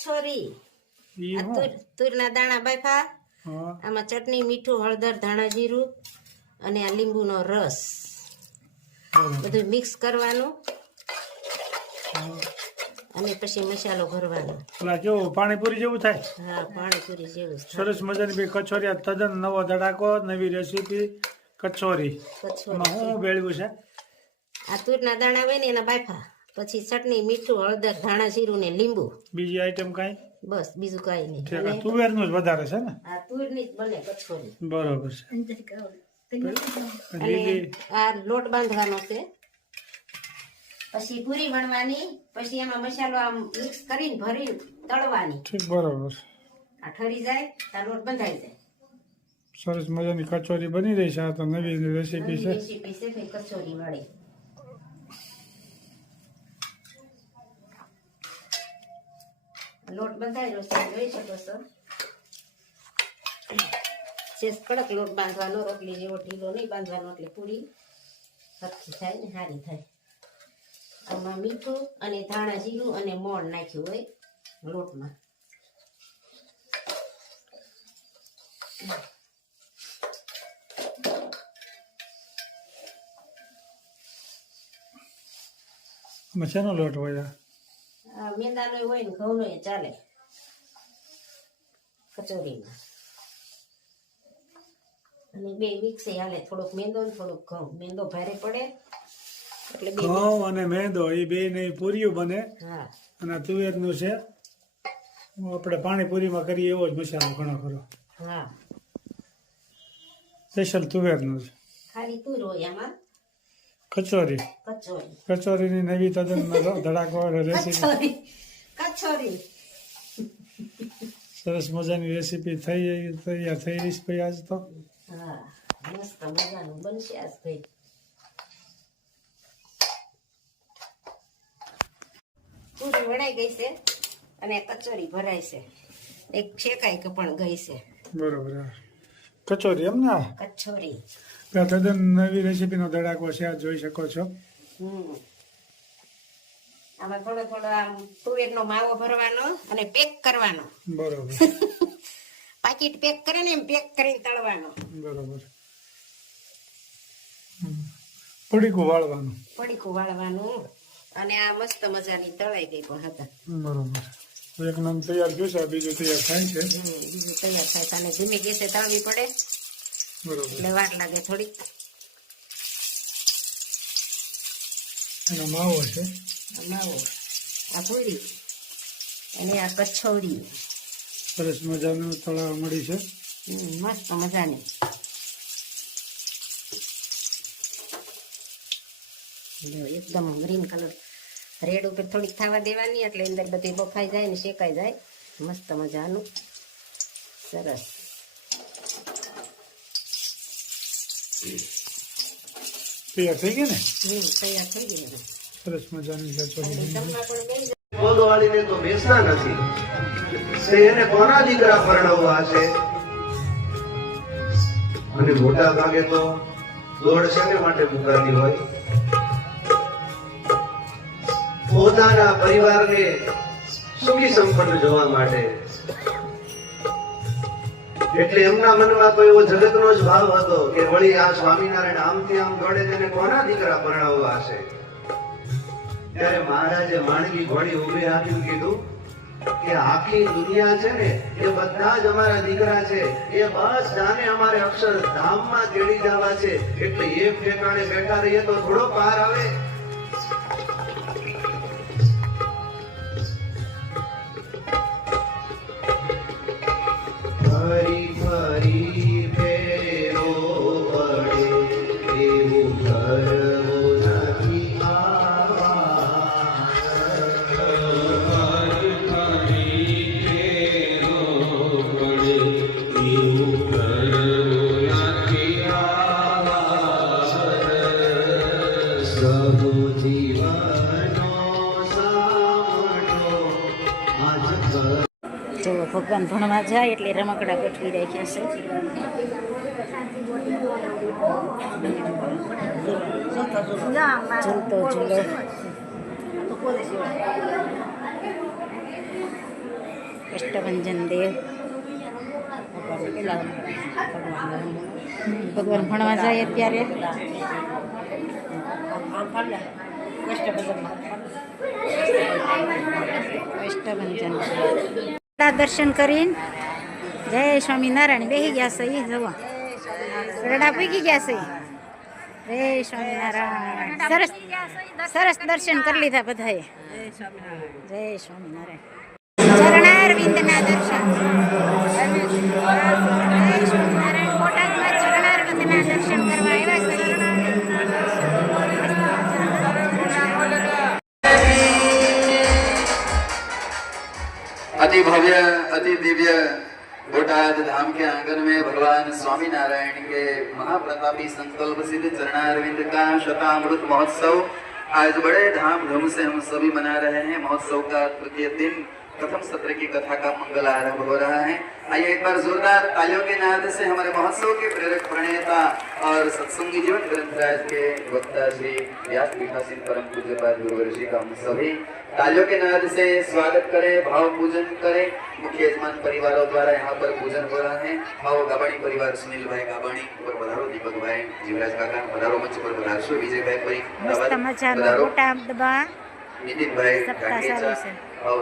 કચોરી ઈ આ હું તુરના દાણા બાફા હા આમાં ચટણી મીઠું હળદર ધાણા જીરું અને આ લીંબુનો રસ બરાબર. બધું મિક્સ કરવાનું હા. અને પછી મસાલો ભરવાનો. પેલા કેવું પાણીપુરી જેવું થાય. હા પાણીપુરી જેવું જ થાય. સરસ મજાની બે કચોરી આ તદ્દન નવો ધડાકો નવી રેસીપી કચોરી કચોરી એમાં હું ભેળવ્યું છે આ તુરના દાણા હોય ને એના બાફા પછી ચટણી મીઠું હળદર ધાણા જીરું ને લીંબુ બીજી આઈટમ કાંઈ બસ બીજું કાંઈ નહીં. ઠીક અને આ તુવેરનું જ વધારે છે ને આ તુરની જ બને કચોરી. બરોબર છે અને લીલી આ લોટ બાંધવાનો છે પછી પૂરી વણવાની પછી એમાં મસાલો આમ મિક્સ કરીને ભરી તળવાની. ઠીક બરોબર આ ઠરી જાય આ લોટ બંધાઈ જાય. સરસ મજાની કચોરી બની રહી છે આ તો નવી રેસીપી છે રેસીપી છે ભાઈ કચોરી વાળી. લોટ બંધાયેલો છે જોઈ શકો છો. સેજ કડક લોટ બાંધવાનો રોટલી જેવો ઢીલો નહીં બાંધવાનો એટલે પૂરી સરખી થાય ને સારી થાય. આમાં મીઠું અને ધાણા જીરું અને મોણ નાખ્યું હોય લોટમાં. મસાનો લોટ હોય આ મેંદાનો હોય ને ઘઉંનો ચાલે કચોરીમાં. અને બે મિક્સ હાલે થોડોક મેંદો ને થોડોક ઘઉં. મેંદો ભારે પડે એટલે બે ઘઉં અને મેંદો એ બે ને પૂરીઓ બને હા અને આ તુવેરનું છે આપણે પાણીપુરીમાં કરીએ એવો જ મસાલો ઘણો ખરો હા સ્પેશિયલ તુવેરનું છે ખાલી તુર હોય આમાં કચોરી કચોરી. કચોરીની નવી તદ્દન ધડાકો રેસીપી કચોરી સરસ મજાની રેસીપી તૈયાર થઈ રહી છે ભાઈ આજ તો હા મસ્ત મજાનું બનશે આજ ભાઈ. પૂરી વણાઈ ગઈ છે અને કચોરી ભરાય છે. એક શેકાઈ કે પણ ગઈ છે બરોબર હા. કચોરી એમ ને કચોરી. આ તદ્દન નવી રેસીપીનો ધડાકો છે આ જોઈ શકો છો આમાં થોડો થોડો આમ તુવેરનો માવો ભરવાનો અને પેક કરવાનો. બરોબર પાકીટ પેક કરે ને એમ પેક કરીને તળવાનો. બરોબર પડીકું વાળવાનું પડીકું વાળવાનું અને આ મસ્ત મજાની તળાઈ ગઈ પણ હતા. બરોબર એક નામ તૈયાર થયું છે બીજું તૈયાર થાય છે બીજું તૈયાર થાય છે અને ધીમી ગેસે તળવી પડે બરોબર એટલે વાર લાગે થોડીક. એનો માવો છે આ માવો આ પૂરી અને આ કચોરી સરસ મજાનું તળાવ મળી છે મસ્ત મજાની. જો એકદમ ગ્રીન કલર રેડ ઉપર થોડીક થવા દેવાની એટલે અંદર બધી બફાઈ જાય ને શેકાઈ જાય મસ્ત મજાનું સરસ. તૈયાર થઈ ગઈ ને તૈયાર થઈ ગઈ હવે. સરસ મજાની કચોરી જમવા પણ બેસી ગોદવાળીને તો બેસતા નથી તે એને કોના દીકરા પરણાવવા છે અને મોટા ભાગે તો દોડ શેને માટે મુકાતી હોય પોતાના પરિવારને સુખી સંપન્ન જોવા માટે. એટલે એમના મનમાં કોઈ એવો જગતનો જ ભાવ હતો કે વળી આ સ્વામિનારાયણ આમથી આમ દોડે તેને કોના દીકરા પરણાવવા છે. ત્યારે મહારાજે માણવી ઘોડી ઉભી રાખીને કીધું કે આખી દુનિયા છે ને એ બધા જ અમારા દીકરા છે એ બસ જાને અમારે અક્ષરધામમાં તેડી જવા છે એટલે એક ઠેકાણે બેઠા રહીએ તો થોડો પાર આવે. ફરી ફરી ફેરો પડે એવું કરવું નથી જો ભગવાન ભણવા જાય એટલે રમકડા ગોઠવી રાખ્યા છે. ઝૂલતો ઝૂલો કષ્ટભંજન દેવ ભગવાન ભણવા જાય અત્યારે કષ્ટભંજન દર્શન કરીને જય સ્વામિનારાયણ બેસી ગયા છે એ જવા ગરડા પૂગી ગયા છે જય સ્વામિનારાયણ સરસ સરસ દર્શન કરી લીધા બધાએ જય સ્વામિનારાયણ ચરણારવિંદના દર્શન જય સ્વામિનારાયણ બોટાદમાં ચરણારવિંદના દર્શન કરવા આવ્યા છે अति भव्य अति दिव्य बोटाद धाम के आंगन में भगवान स्वामी नारायण के महाप्रतापी संकल्प सिद्ध चरणारविंद का शतामृत महोत्सव आज बड़े धाम धूम से हम सभी मना रहे हैं। महोत्सव का तृतीय दिन प्रथम सत्र की कथा का मंगल आरंभ हो रहा है। आइए एक बार जोरदार तालियों के नाद से हमारे महोत्सव के प्रेरक प्रणेता और सत्संगी जीवन ग्रंथराज के वक्ता श्री व्यास पीठासीन परम पूज्यपाद गुरुवर्षि का हम सभी तालियों के नाद से स्वागत करें, भाव पूजन करें। मुख्य यजमान परिवारों द्वारा यहाँ पर पूजन हो रहा है। भाव गाबाणी परिवार सुनील भाई गाबाणी पर पधारो, दीपक भाई जीवराज काका पधारो, मंच पर पधारशो, विजय भाई परी મસ્ત મજાનો બોટાદમાં नितिन भाई સપ્તાહ ચાલુ છે और